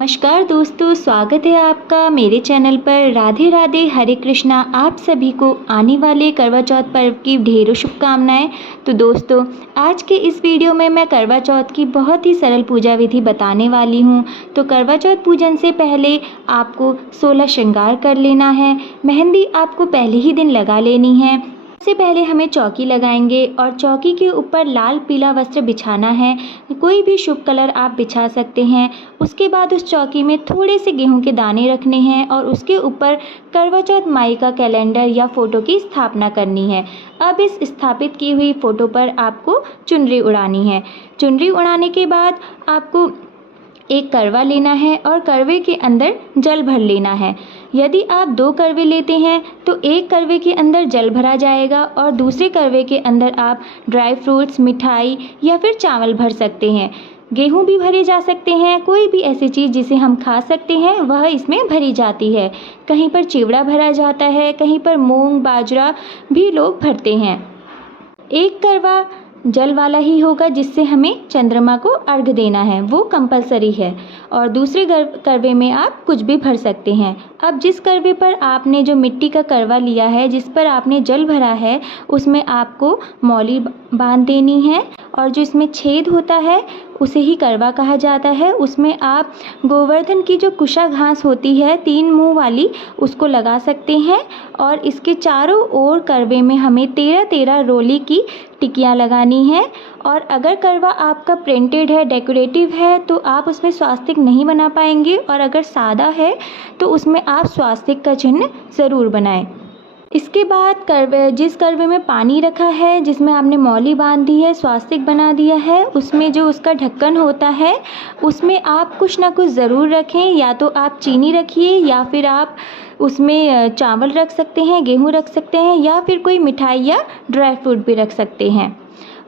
नमस्कार दोस्तों, स्वागत है आपका मेरे चैनल पर। राधे राधे, हरे कृष्णा। आप सभी को आने वाले करवा चौथ पर्व की ढेरों शुभकामनाएं। तो दोस्तों, आज के इस वीडियो में मैं करवा चौथ की बहुत ही सरल पूजा विधि बताने वाली हूं। तो करवा चौथ पूजन से पहले आपको 16 श्रृंगार कर लेना है। मेहंदी आपको पहले ही दिन लगा लेनी है। सबसे पहले हमें चौकी लगाएंगे और चौकी के ऊपर लाल पीला वस्त्र बिछाना है। कोई भी शुभ कलर आप बिछा सकते हैं। उसके बाद उस चौकी में थोड़े से गेहूं के दाने रखने हैं और उसके ऊपर करवा चौथ माई का कैलेंडर या फ़ोटो की स्थापना करनी है। अब इस स्थापित की हुई फ़ोटो पर आपको चुनरी उड़ानी है। चुनरी उड़ाने के बाद आपको एक करवा लेना है और करवे के अंदर जल भर लेना है। यदि आप 2 करवे लेते हैं तो एक करवे के अंदर जल भरा जाएगा और दूसरे करवे के अंदर आप ड्राई फ्रूट्स, मिठाई या फिर चावल भर सकते हैं। गेहूं भी भरे जा सकते हैं। कोई भी ऐसी चीज़ जिसे हम खा सकते हैं वह इसमें भरी जाती है। कहीं पर चिवड़ा भरा जाता है, कहीं पर मूंग बाजरा भी लोग भरते हैं। एक करवा जल वाला ही होगा जिससे हमें चंद्रमा को अर्घ देना है, वो कंपलसरी है। और दूसरे करवे में आप कुछ भी भर सकते हैं। अब जिस करवे पर आपने जो मिट्टी का करवा लिया है, जिस पर आपने जल भरा है, उसमें आपको मौली बांध देनी है और जो इसमें छेद होता है उसे ही करवा कहा जाता है। उसमें आप गोवर्धन की जो कुशा घास होती है 3 मुंह वाली, उसको लगा सकते हैं और इसके चारों ओर करवे में हमें 13-13 रोली की टिकियाँ लगानी है। और अगर करवा आपका प्रिंटेड है, डेकोरेटिव है, तो आप उसमें स्वास्तिक नहीं बना पाएंगे और अगर सादा है तो उसमें आप स्वास्तिक का चिन्ह ज़रूर बनाएं। इसके बाद जिस करवे में पानी रखा है, जिसमें आपने मौली बांध दी है, स्वास्तिक बना दिया है, उसमें जो उसका ढक्कन होता है उसमें आप कुछ ना कुछ ज़रूर रखें। या तो आप चीनी रखिए या फिर आप उसमें चावल रख सकते हैं, गेहूँ रख सकते हैं या फिर कोई मिठाई या ड्राई फ्रूट भी रख सकते हैं।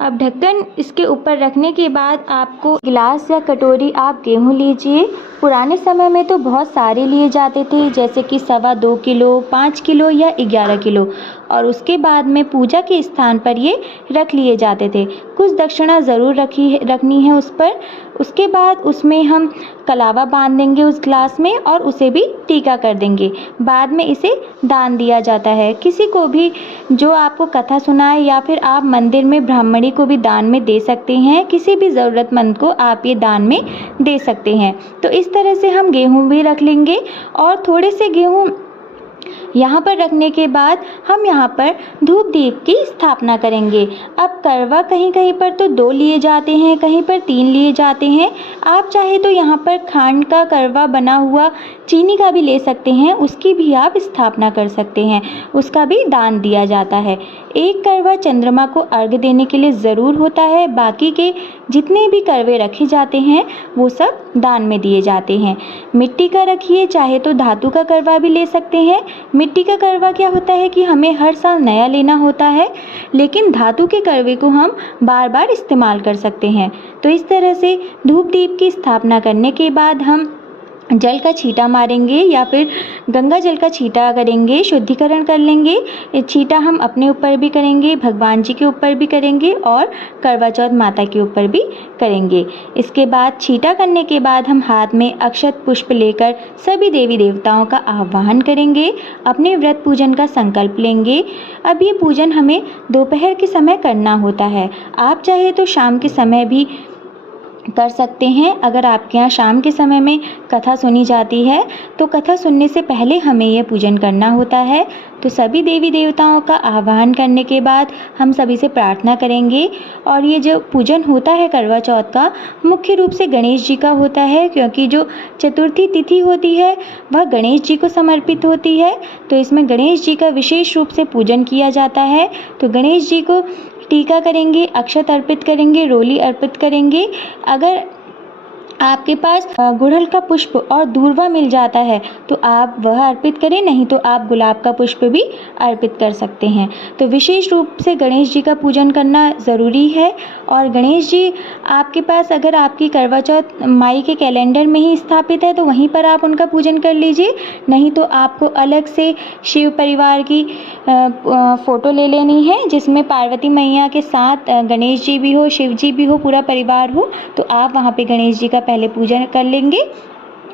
अब ढक्कन इसके ऊपर रखने के बाद आपको गिलास या कटोरी आप गेहूँ लीजिए। पुराने समय में तो बहुत सारे लिए जाते थे, जैसे कि 2.25 किलो, 5 किलो या 11 किलो, और उसके बाद में पूजा के स्थान पर ये रख लिए जाते थे। कुछ दक्षिणा ज़रूर रखनी है उस पर। उसके बाद उसमें हम कलावा बांध देंगे उस ग्लास में और उसे भी टीका कर देंगे। बाद में इसे दान दिया जाता है। किसी को भी जो आपको कथा सुनाए या फिर आप मंदिर में ब्राह्मणी को भी दान में दे सकते हैं। किसी भी ज़रूरतमंद को आप ये दान में दे सकते हैं। तो इस तरह से हम गेहूँ भी रख लेंगे और थोड़े से गेहूँ यहाँ पर रखने के बाद हम यहाँ पर धूप दीप की स्थापना करेंगे। अब करवा कहीं कहीं पर तो 2 लिए जाते हैं, कहीं पर 3 लिए जाते हैं। आप चाहे तो यहाँ पर खांड का करवा बना हुआ चीनी का भी ले सकते हैं, उसकी भी आप स्थापना कर सकते हैं, उसका भी दान दिया जाता है। एक करवा चंद्रमा को अर्घ देने के लिए ज़रूर होता है। बाकी के जितने भी करवे रखे जाते हैं वो सब दान में दिए जाते हैं। मिट्टी का रखिए, चाहे तो धातु का करवा भी ले सकते हैं। मिट्टी का करवा क्या होता है कि हमें हर साल नया लेना होता है, लेकिन धातु के करवे को हम बार बार इस्तेमाल कर सकते हैं। तो इस तरह से धूप दीप की स्थापना करने के बाद हम जल का छींटा मारेंगे या फिर गंगा जल का छींटा करेंगे, शुद्धिकरण कर लेंगे। ये छींटा हम अपने ऊपर भी करेंगे, भगवान जी के ऊपर भी करेंगे और करवा चौथ माता के ऊपर भी करेंगे। इसके बाद छींटा करने के बाद हम हाथ में अक्षत पुष्प लेकर सभी देवी देवताओं का आह्वान करेंगे, अपने व्रत पूजन का संकल्प लेंगे। अब ये पूजन हमें दोपहर के समय करना होता है। आप चाहे तो शाम के समय भी कर सकते हैं। अगर आपके यहाँ शाम के समय में कथा सुनी जाती है तो कथा सुनने से पहले हमें यह पूजन करना होता है। तो सभी देवी देवताओं का आह्वान करने के बाद हम सभी से प्रार्थना करेंगे। और ये जो पूजन होता है करवा चौथ का, मुख्य रूप से गणेश जी का होता है, क्योंकि जो चतुर्थी तिथि होती है वह गणेश जी को समर्पित होती है। तो इसमें गणेश जी का विशेष रूप से पूजन किया जाता है। तो गणेश जी को टीका करेंगे, अक्षत अर्पित करेंगे, रोली अर्पित करेंगे। अगर आपके पास गुड़हल का पुष्प और दूर्वा मिल जाता है तो आप वह अर्पित करें, नहीं तो आप गुलाब का पुष्प भी अर्पित कर सकते हैं। तो विशेष रूप से गणेश जी का पूजन करना ज़रूरी है। और गणेश जी आपके पास अगर आपकी करवा चौथ माई के कैलेंडर में ही स्थापित है तो वहीं पर आप उनका पूजन कर लीजिए, नहीं तो आपको अलग से शिव परिवार की फ़ोटो ले लेनी है, जिसमें पार्वती मैया के साथ गणेश जी भी हो, शिव जी भी हो, पूरा परिवार हो। तो आप वहाँ पे गणेश जी का पहले पूजन कर लेंगे।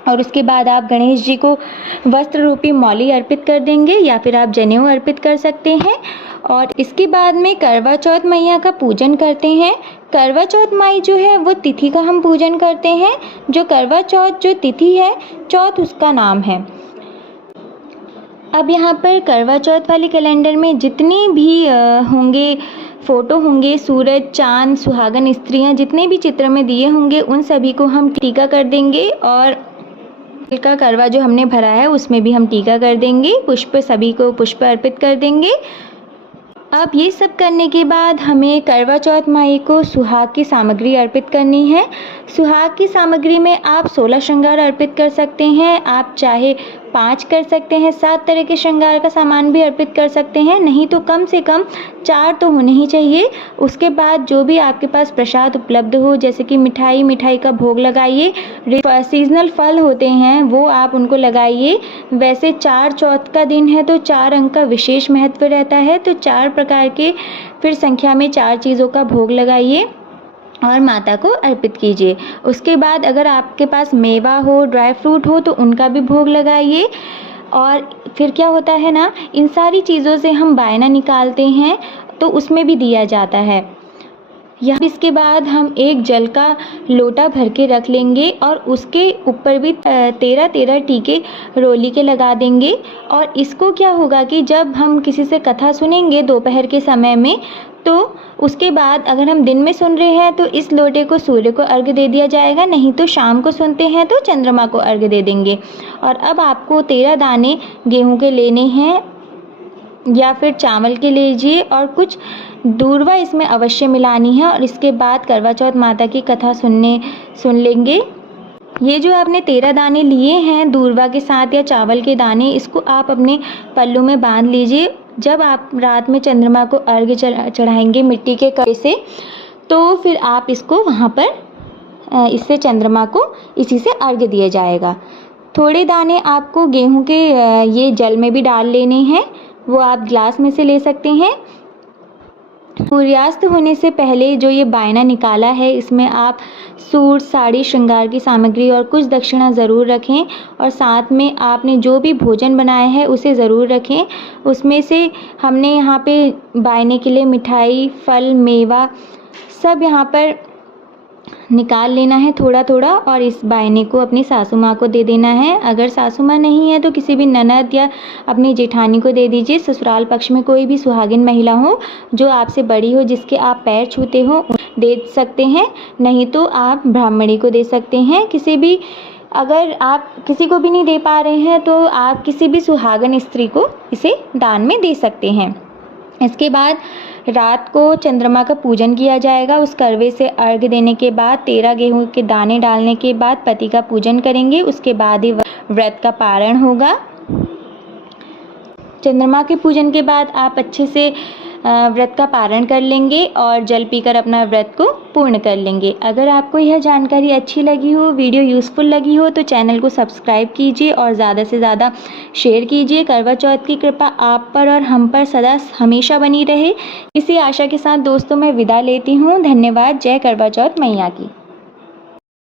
और उसके बाद आप गणेश जी को वस्त्र रूपी मौली अर्पित कर देंगे या फिर आप जनेऊ अर्पित कर सकते हैं। और इसके बाद में करवा चौथ मैया का पूजन करते हैं। करवा चौथ माई जो है वो तिथि का हम पूजन करते हैं। जो करवा चौथ जो तिथि है, चौथ उसका नाम है। अब यहाँ पर करवा चौथ वाले कैलेंडर में जितने भी होंगे फ़ोटो होंगे, सूरज, चाँद, सुहागन स्त्रियाँ, जितने भी चित्र में दिए होंगे उन सभी को हम टीका कर देंगे। और का करवा जो हमने भरा है उसमें भी हम टीका कर देंगे। पुष्प, सभी को पुष्प अर्पित कर देंगे। अब ये सब करने के बाद हमें करवा चौथ माई को सुहाग की सामग्री अर्पित करनी है। सुहाग की सामग्री में आप 16 श्रृंगार अर्पित कर सकते हैं। आप चाहे 5 कर सकते हैं, 7 तरह के श्रृंगार का सामान भी अर्पित कर सकते हैं, नहीं तो कम से कम 4 तो होने ही चाहिए। उसके बाद जो भी आपके पास प्रसाद उपलब्ध हो, जैसे कि मिठाई का भोग लगाइए। सीजनल फल होते हैं वो आप उनको लगाइए। वैसे 4 चौथ का दिन है तो 4 अंक का विशेष महत्व रहता है, तो 4 प्रकार के फिर संख्या में 4 चीज़ों का भोग लगाइए और माता को अर्पित कीजिए। उसके बाद अगर आपके पास मेवा हो, ड्राई फ्रूट हो तो उनका भी भोग लगाइए। और फिर क्या होता है ना, इन सारी चीज़ों से हम बायना निकालते हैं तो उसमें भी दिया जाता है। यहाँ इसके बाद हम एक जल का लोटा भर के रख लेंगे और उसके ऊपर भी 13 टीके रोली के लगा देंगे। और इसको क्या होगा कि जब हम किसी से कथा सुनेंगे दोपहर के समय में, तो उसके बाद अगर हम दिन में सुन रहे हैं तो इस लोटे को सूर्य को अर्घ्य दे दिया जाएगा, नहीं तो शाम को सुनते हैं तो चंद्रमा को अर्घ्य दे देंगे। और अब आपको 13 दाने गेहूं के लेने हैं या फिर चावल के लीजिए और कुछ दूर्वा इसमें अवश्य मिलानी है। और इसके बाद करवा चौथ माता की कथा सुन लेंगे। ये जो आपने 13 दाने लिए हैं दूर्वा के साथ या चावल के दाने, इसको आप अपने पल्लू में बांध लीजिए। जब आप रात में चंद्रमा को अर्घ्य चढ़ाएंगे मिट्टी के कड़े से, तो फिर आप इसको वहाँ पर इससे चंद्रमा को इसी से अर्घ्य दिया जाएगा। थोड़े दाने आपको गेहूं के ये जल में भी डाल लेने हैं, वो आप ग्लास में से ले सकते हैं। सूर्यास्त होने से पहले जो ये बायना निकाला है इसमें आप सूट, साड़ी, श्रृंगार की सामग्री और कुछ दक्षिणा ज़रूर रखें। और साथ में आपने जो भी भोजन बनाया है उसे ज़रूर रखें। उसमें से हमने यहाँ पे बायने के लिए मिठाई, फल, मेवा सब यहाँ पर निकाल लेना है थोड़ा थोड़ा और इस बायने को अपनी सासू माँ को दे देना है। अगर सासू माँ नहीं है तो किसी भी ननद या अपनी जेठानी को दे दीजिए। ससुराल पक्ष में कोई भी सुहागिन महिला हो जो आपसे बड़ी हो, जिसके आप पैर छूते हो, दे सकते हैं, नहीं तो आप ब्राह्मणी को दे सकते हैं। किसी भी, अगर आप किसी को भी नहीं दे पा रहे हैं तो आप किसी भी सुहागन स्त्री को इसे दान में दे सकते हैं। इसके बाद रात को चंद्रमा का पूजन किया जाएगा। उस करवे से अर्घ्य देने के बाद 13 गेहूं के दाने डालने के बाद पति का पूजन करेंगे। उसके बाद ही व्रत का पारण होगा। चंद्रमा के पूजन के बाद आप अच्छे से व्रत का पारण कर लेंगे और जल पीकर अपना व्रत को पूर्ण कर लेंगे। अगर आपको यह जानकारी अच्छी लगी हो, वीडियो यूज़फुल लगी हो, तो चैनल को सब्सक्राइब कीजिए और ज़्यादा से ज़्यादा शेयर कीजिए। करवा चौथ की कृपा आप पर और हम पर सदा हमेशा बनी रहे। इसी आशा के साथ दोस्तों मैं विदा लेती हूँ। धन्यवाद। जय करवा चौथ मैया की।